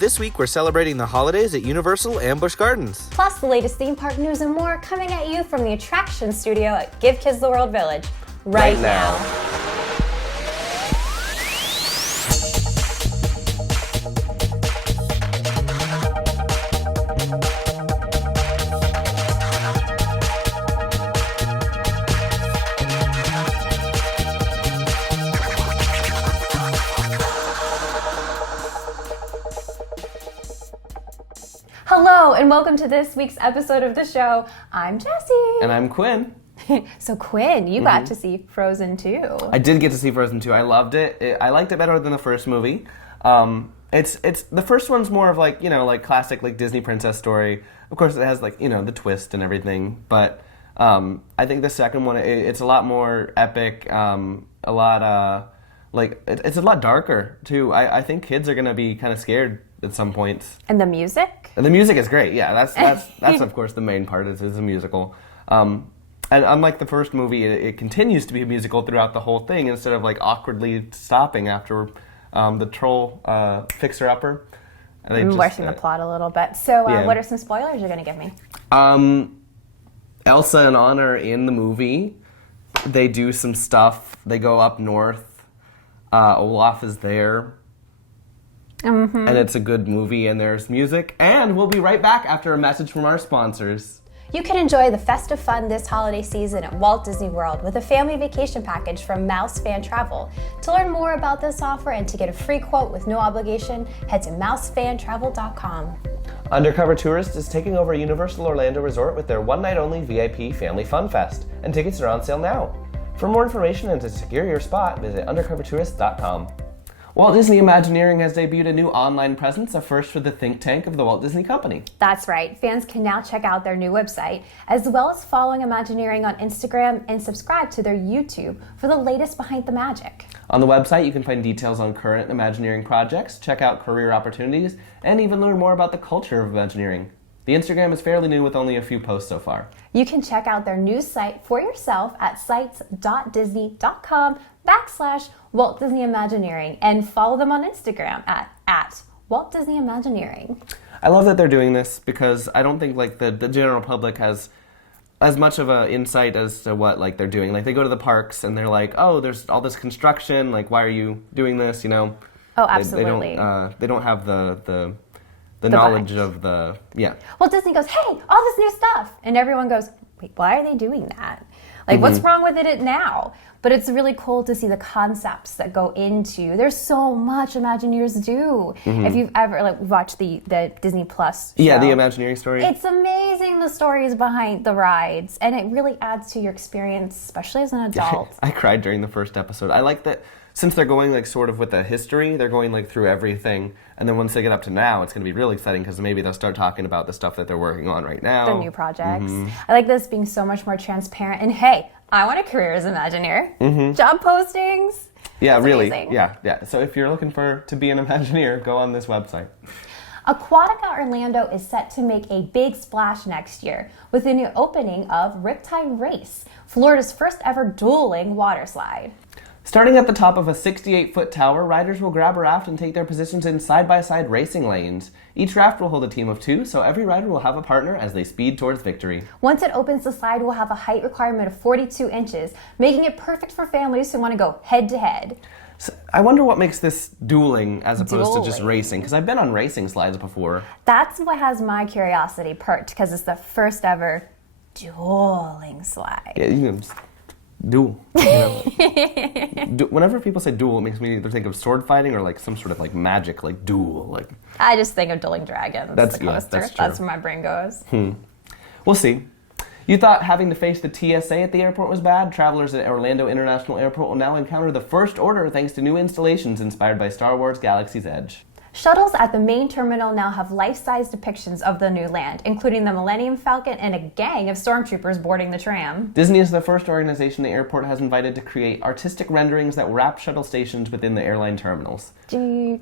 This week, we're celebrating the holidays at Universal and Busch Gardens. Plus, the latest theme park news and more coming at you from the attraction studio at Give Kids the World Village right now. Hello, and welcome to this week's episode of the show. I'm Jessie. And I'm Quinn. So Quinn, you got to see Frozen 2. I did get to see Frozen 2. I loved it. I liked it better than the first movie. It's the first one's more of like, like classic like Disney princess story. Of course, it has like, the twist and everything. But I think the second one, it's a lot more epic. It's a lot darker too. I think kids are gonna be kind of scared at some points. And the music? And the music is great. Yeah, that's of course the main part. Is a musical. And unlike the first movie, it continues to be a musical throughout the whole thing instead of like awkwardly stopping after the troll fixer-upper. I'm worsening the plot a little bit. So what are some spoilers you're going to give me? Elsa and Anna are in the movie. They do some stuff. They go up north. Olaf is there. Mm-hmm. And it's a good movie, and there's music. And we'll be right back after a message from our sponsors. You can enjoy the festive fun this holiday season at Walt Disney World with a family vacation package from MEI Travel. To learn more about this offer and to get a free quote with no obligation, head to mousefantravel.com. Undercover Tourist is taking over Universal Orlando Resort with their one-night-only VIP Family Fun Fest, and tickets are on sale now. For more information and to secure your spot, visit undercovertourist.com. Walt Disney Imagineering has debuted a new online presence, a first for the think tank of the Walt Disney Company. That's right. Fans can now check out their new website, as well as following Imagineering on Instagram and subscribe to their YouTube for the latest behind the magic. On the website, you can find details on current Imagineering projects, check out career opportunities, and even learn more about the culture of Imagineering. The Instagram is fairly new with only a few posts so far. You can check out their new site for yourself at sites.disney.com/Walt Disney Imagineering and follow them on Instagram at Walt Disney Imagineering. I love that they're doing this because I don't think like the general public has as much of an insight as to what like they're doing. Like they go to the parks and they're like, oh, there's all this construction. Like, why are you doing this? Oh, absolutely. They don't have the knowledge of the, Well, Disney goes, hey, all this new stuff. And everyone goes, wait, why are they doing that? Like, what's wrong with it now? But it's really cool to see the concepts that go into. There's so much Imagineers do. If you've ever watched the Disney Plus show. Yeah, the Imagineering story. It's amazing the stories behind the rides. And it really adds to your experience, especially as an adult. I cried during the first episode. I like that. Since they're going like sort of with a history, they're going like through everything, and then once they get up to now, it's going to be really exciting because maybe they'll start talking about the stuff that they're working on right now. The new projects. I like this being so much more transparent. And hey, I want a career as Imagineer. Job postings. Yeah, it's really. Amazing. Yeah. So if you're looking to be an Imagineer, go on this website. Aquatica Orlando is set to make a big splash next year with the new opening of Riptide Race, Florida's first ever dueling water slide. Starting at the top of a 68-foot tower, riders will grab a raft and take their positions in side-by-side racing lanes. Each raft will hold a team of 2, so every rider will have a partner as they speed towards victory. Once it opens, the slide will have a height requirement of 42 inches, making it perfect for families who want to go head-to-head. So I wonder what makes this dueling as opposed to just racing, because I've been on racing slides before. That's what has my curiosity perked, because it's the first ever dueling slide. Yeah, you can just duel. Whenever people say duel, it makes me either think of sword fighting or like some sort of like magic, like duel. Like I just think of dueling dragons. That's the coaster. That's true. That's where my brain goes. We'll see. You thought having to face the TSA at the airport was bad? Travelers at Orlando International Airport will now encounter the first order thanks to new installations inspired by Star Wars Galaxy's Edge. Shuttles at the main terminal now have life-size depictions of the new land, including the Millennium Falcon and a gang of stormtroopers boarding the tram. Disney is the first organization the airport has invited to create artistic renderings that wrap shuttle stations within the airline terminals. I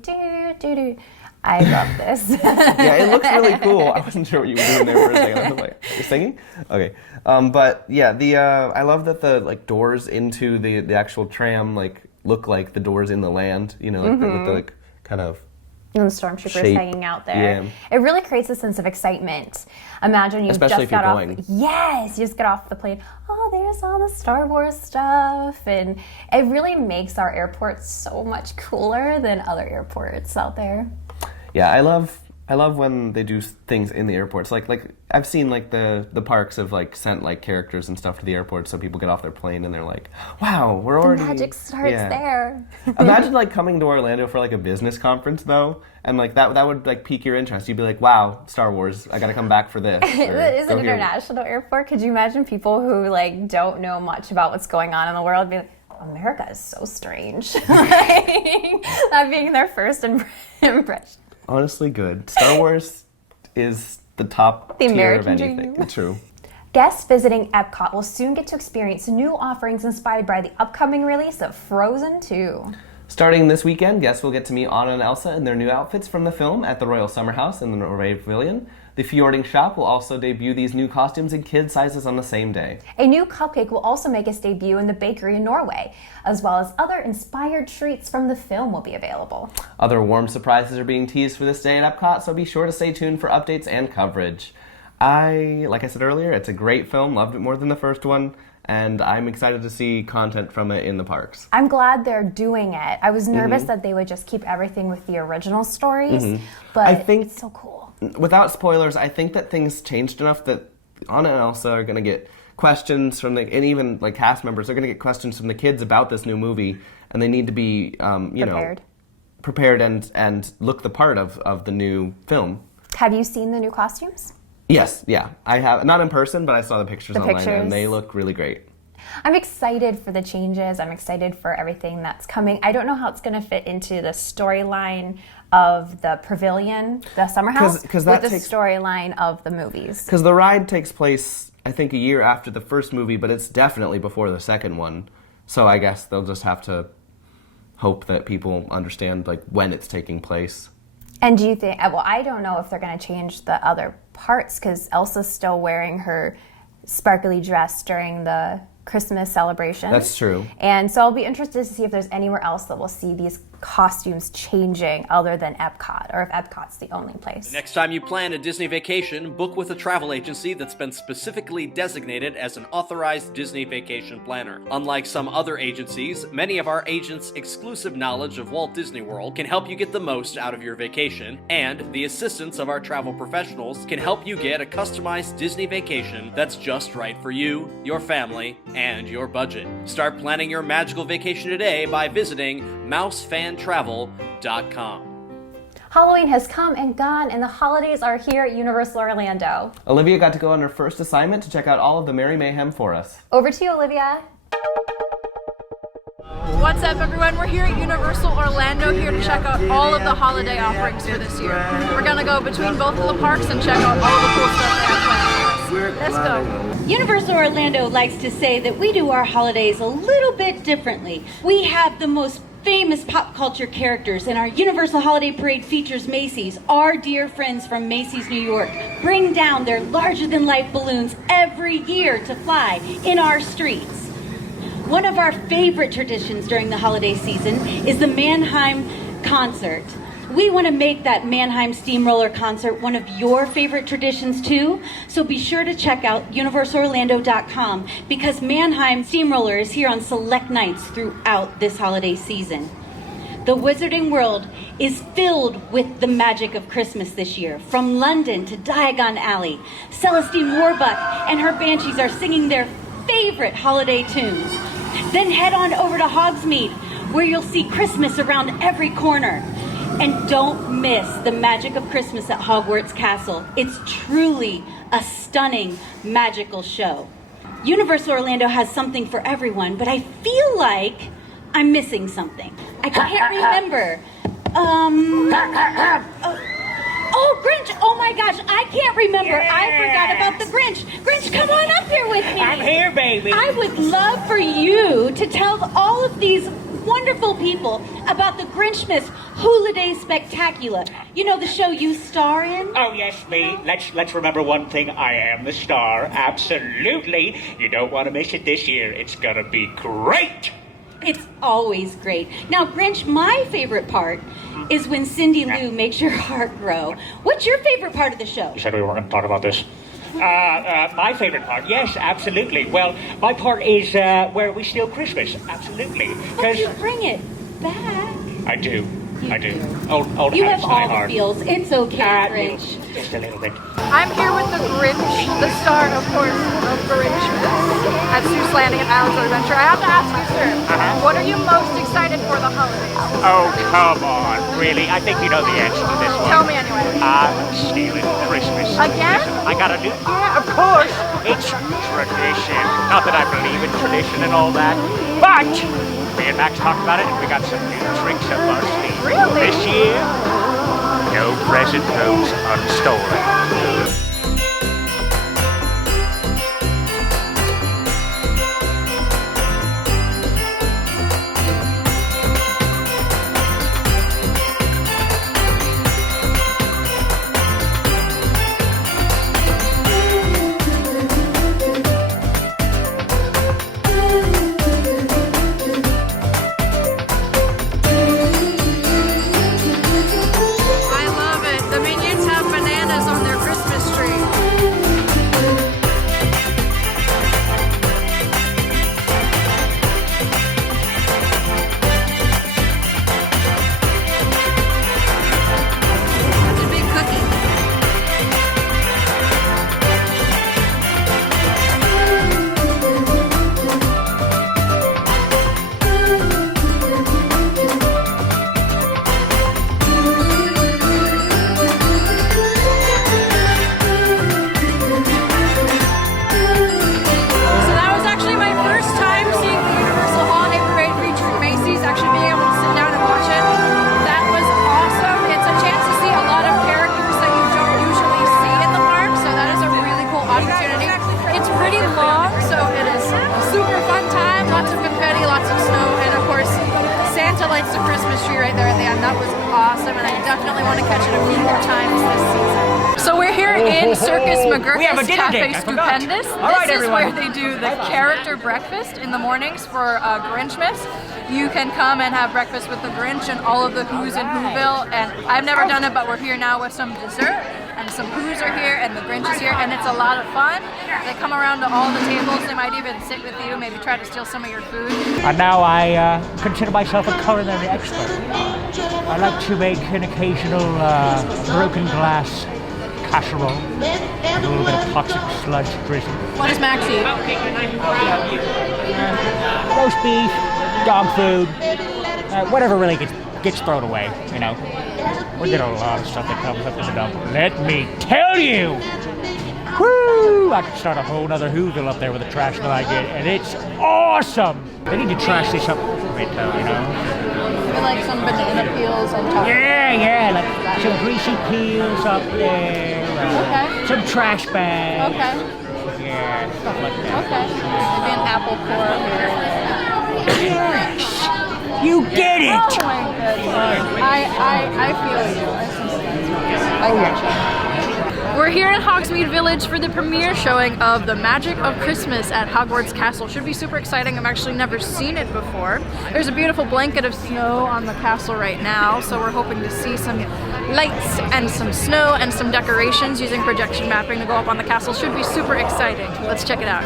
love this. Yeah, it looks really cool. I wasn't sure what you were doing there for a second. I was like, you're singing? Okay. But yeah, I love that the doors into the actual tram look like the doors in the land. With the kind of And the stormtroopers shape. hanging out there. Yeah. It really creates a sense of excitement. Imagine you Especially just got off. if you're going. Yes, you just get off the plane. Oh, there's all the Star Wars stuff, and it really makes our airport so much cooler than other airports out there. Yeah, I love when they do things in the airports. Like I've seen like the parks have like sent like characters and stuff to the airport, so people get off their plane and they're like, "Wow, we're already." The magic starts there. Imagine like coming to Orlando for like a business conference though, and like that would like pique your interest. You'd be like, "Wow, Star Wars! I got to come back for this." It is an international airport. Could you imagine people who like don't know much about what's going on in the world be like, "America is so strange," like, that being their first impression. Honestly, good. Star Wars is the top tier American of anything. dream. True. Guests visiting Epcot will soon get to experience new offerings inspired by the upcoming release of Frozen 2. Starting this weekend, guests will get to meet Anna and Elsa in their new outfits from the film at the Royal Summer House in the Norway Pavilion. The Fjording shop will also debut these new costumes in kid sizes on the same day. A new cupcake will also make its debut in the bakery in Norway, as well as other inspired treats from the film will be available. Other warm surprises are being teased for this day at Epcot, so be sure to stay tuned for updates and coverage. Like I said earlier, it's a great film, loved it more than the first one, and I'm excited to see content from it in the parks. I'm glad they're doing it. I was nervous that they would just keep everything with the original stories, but I think it's so cool. Without spoilers, I think that things changed enough that Anna and Elsa are going to get questions from and even like cast members are going to get questions from the kids about this new movie, and they need to be, prepared and look the part of the new film. Have you seen the new costumes? Yes, yeah, I have. Not in person, but I saw the pictures online, and they look really great. I'm excited for the changes. I'm excited for everything that's coming. I don't know how it's going to fit into the storyline of the pavilion, the summer house, with the storyline of the movies. Because the ride takes place, I think, a year after the first movie, but it's definitely before the second one. So I guess they'll just have to hope that people understand like when it's taking place. And do you think, well, I don't know if they're going to change the other parts because Elsa's still wearing her sparkly dress during the Christmas celebration. That's true. And so I'll be interested to see if there's anywhere else that we'll see these costumes changing other than Epcot, or if Epcot's the only place. Next time you plan a Disney vacation, book with a travel agency that's been specifically designated as an authorized Disney vacation planner. Unlike some other agencies, many of our agents' exclusive knowledge of Walt Disney World can help you get the most out of your vacation, and the assistance of our travel professionals can help you get a customized Disney vacation that's just right for you, your family, and your budget. Start planning your magical vacation today by visiting mousefantravel.com. Halloween has come and gone, and the holidays are here at Universal Orlando. Olivia got to go on her first assignment to check out all of the Merry Mayhem for us. Over to you, Olivia. What's up, everyone? We're here at Universal Orlando, here to check out all of the holiday offerings for this year. We're gonna go between both of the parks and check out all the cool stuff they have planned for us. Let's go. Universal Orlando likes to say that we do our holidays a little bit differently. We have the most famous pop culture characters, and our Universal Holiday Parade features Macy's. Our dear friends from Macy's New York bring down their larger-than-life balloons every year to fly in our streets. One of our favorite traditions during the holiday season is the Mannheim concert. We want to make that Mannheim Steamroller concert one of your favorite traditions too, so be sure to check out universalorlando.com because Mannheim Steamroller is here on select nights throughout this holiday season. The Wizarding World is filled with the magic of Christmas this year. From London to Diagon Alley, Celestine Warbuck and her Banshees are singing their favorite holiday tunes. Then head on over to Hogsmeade, where you'll see Christmas around every corner. And don't miss the magic of Christmas at Hogwarts Castle. It's truly a stunning, magical show. Universal Orlando has something for everyone, but I feel like I'm missing something. I can't remember. Oh, Grinch! Oh my gosh, I can't remember. Yeah. I forgot about the Grinch. Grinch, come on up here with me. I'm here, baby. I would love for you to tell all of these wonderful people about the Grinchmas Holiday Spectacular. You know, the show you star in? Oh, yes, me. Let's remember one thing. I am the star. Absolutely. You don't want to miss it this year. It's gonna be great. It's always great. Now, Grinch, my favorite part is when Cindy Lou makes your heart grow. What's your favorite part of the show? You said we weren't going to talk about this. My favorite part, yes, absolutely. Well, my part is where we steal Christmas, absolutely. But you bring it back. I do. You I do. do. Old You habits have die all the hard. feels. It's okay, Grinch. Just a little bit. I'm here with the Grinch, the star, of course, of Grinchmas at Seuss Landing and Islands of Adventure. I have to ask you, sir, what are you most excited for the holidays? Oh, come on, really? I think you know the answer to this one. Tell me anyway. Stealing Christmas. Again? Listen, I gotta do. Yeah, of course. It's tradition. Not that I believe in tradition and all that, but me and Max talked about it, and we got some new tricks up our sleeve. Really? This year, no present goes unstolen. I love it. The minions have bananas on their Christmas tree. It's a big cookie. So that was actually my first time seeing the Universal Holiday Parade featuring Macy's, actually being able to sit down and watch it. That was awesome. It's a chance to see a lot of characters that you don't usually see in the park, so that is a really cool opportunity. It's pretty long, so it is a super fun time. Lots of confetti, lots of snow, and of course, Santa lights the Christmas tree right there at the end. That was awesome, and I definitely want to catch it a few more times this season. So we're here in Circus We have a McGurk's dinner Cafe date, I forgot. Stupendous. All right, This is everyone. where they do the character breakfast in the mornings for Grinchmas. You can come and have breakfast with the Grinch and all of the Who's in Whoville. And I've never done it, but we're here now with some dessert. And some Who's are here and the Grinch is here. And it's a lot of fun. They come around to all the tables. They might even sit with you, maybe try to steal some of your food. And now I consider myself a culinary expert. I like to make an occasional broken glass casserole with a little bit of toxic sludge drizzle. What does Max eat? Roast beef, dog food, whatever really gets thrown away, you know. We get a lot of stuff that comes up in the dump. Let me tell you! Woo! I could start a whole nother Whoville up there with the trash that I get, and it's awesome! They need to trash this up a bit though, you know. Maybe like some banana peels on top. Yeah, like some greasy peels up there. Okay. Some trash bags. Okay. Yeah, stuff like that. Okay. Maybe an apple core here. You get it! Oh my goodness. I feel you. I gotcha. We're here in Hogsmeade Village for the premiere showing of The Magic of Christmas at Hogwarts Castle. Should be super exciting. I've actually never seen it before. There's a beautiful blanket of snow on the castle right now, so we're hoping to see some lights and some snow and some decorations using projection mapping to go up on the castle. Should be super exciting. Let's check it out.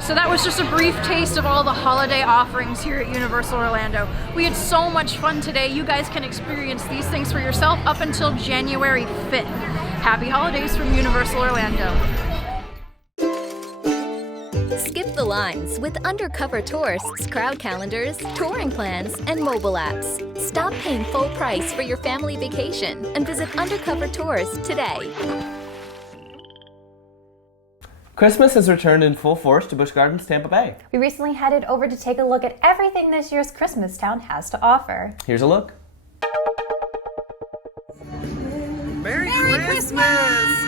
So that was just a brief taste of all the holiday offerings here at Universal Orlando. We had so much fun today. You guys can experience these things for yourself up until January 5th. Happy holidays from Universal Orlando. Skip the lines with Undercover Tourist's crowd calendars, touring plans, and mobile apps. Stop paying full price for your family vacation and visit Undercover Tourist today. Christmas has returned in full force to Busch Gardens Tampa Bay. We recently headed over to take a look at everything this year's Christmastown has to offer. Here's a look. Merry Christmas!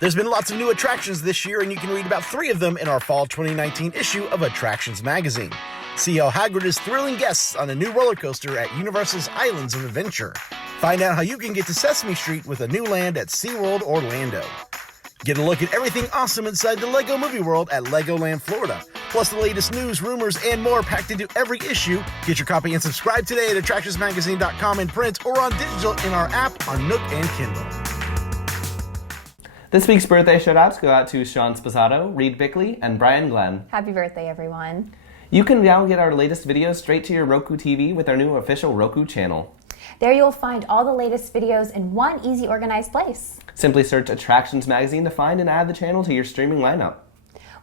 There's been lots of new attractions this year, and you can read about 3 of them in our fall 2019 issue of Attractions Magazine. See how Hagrid is thrilling guests on a new roller coaster at Universal's Islands of Adventure. Find out how you can get to Sesame Street with a new land at SeaWorld Orlando. Get a look at everything awesome inside the LEGO Movie World at Legoland, Florida. Plus the latest news, rumors, and more packed into every issue. Get your copy and subscribe today at attractionsmagazine.com in print or on digital in our app on Nook and Kindle. This week's birthday shoutouts go out to Sean Sposato, Reed Bickley, and Brian Glenn. Happy birthday, everyone. You can now get our latest videos straight to your Roku TV with our new official Roku channel. There you'll find all the latest videos in one easy, organized place. Simply search Attractions Magazine to find and add the channel to your streaming lineup.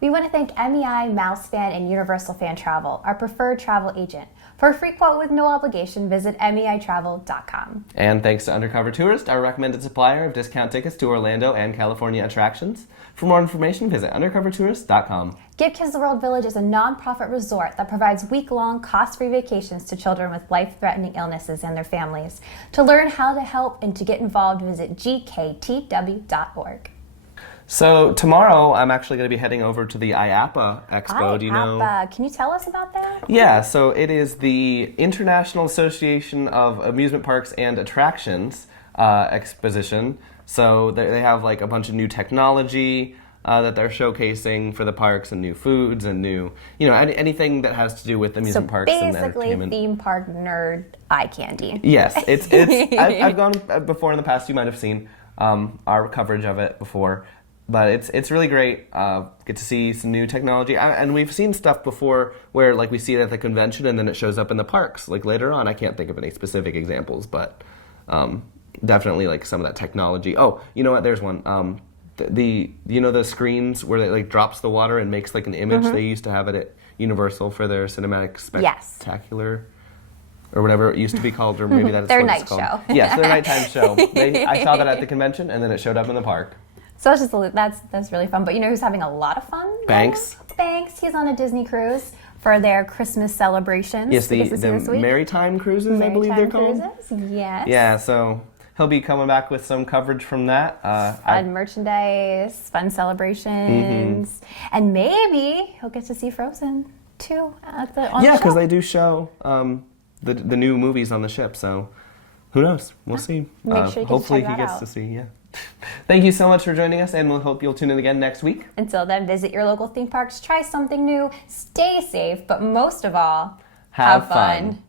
We want to thank MEI, Mouse Fan, and Universal Fan Travel, our preferred travel agent. For a free quote with no obligation, visit MEITravel.com. And thanks to Undercover Tourist, our recommended supplier of discount tickets to Orlando and California attractions. For more information, visit undercovertourist.com. Give Kids the World Village is a nonprofit resort that provides week-long, cost-free vacations to children with life-threatening illnesses and their families. To learn how to help and to get involved, visit gktw.org. So tomorrow, I'm actually going to be heading over to the IAAPA Expo. Do you know? IAAPA. Can you tell us about that? Yeah, so it is the International Association of Amusement Parks and Attractions exposition. So they have like a bunch of new technology that they're showcasing for the parks, and new foods, and new, anything that has to do with amusement parks and entertainment. Basically, theme park nerd eye candy. Yes, it's I've gone before in the past. You might have seen our coverage of it before. But it's really great. Get to see some new technology, and we've seen stuff before where like we see it at the convention and then it shows up in the parks like later on. I can't think of any specific examples, but definitely like some of that technology. Oh, you know what? There's one. The screens where it like drops the water and makes like an image. They used to have it at Universal for their cinematic spectacular. Or whatever it used to be called, or maybe that's their what night it's called. show. Yes, their nighttime show. I saw that at the convention, and then it showed up in the park. So that's really fun. But you know who's having a lot of fun? Banks. Banks. He's on a Disney cruise for their Christmas celebrations. Yes, the Maritime cruises, I believe they're called. Cruises, yes. Yeah, so he'll be coming back with some coverage from that. Fun merchandise, fun celebrations, and maybe he'll get to see Frozen too on the show. Yeah, because they do show the new movies on the ship. So who knows? We'll see. Make sure you hopefully check he that gets out. to see. Yeah. Thank you so much for joining us, and we'll hope you'll tune in again next week. Until then, visit your local theme parks, try something new, stay safe, but most of all, have fun.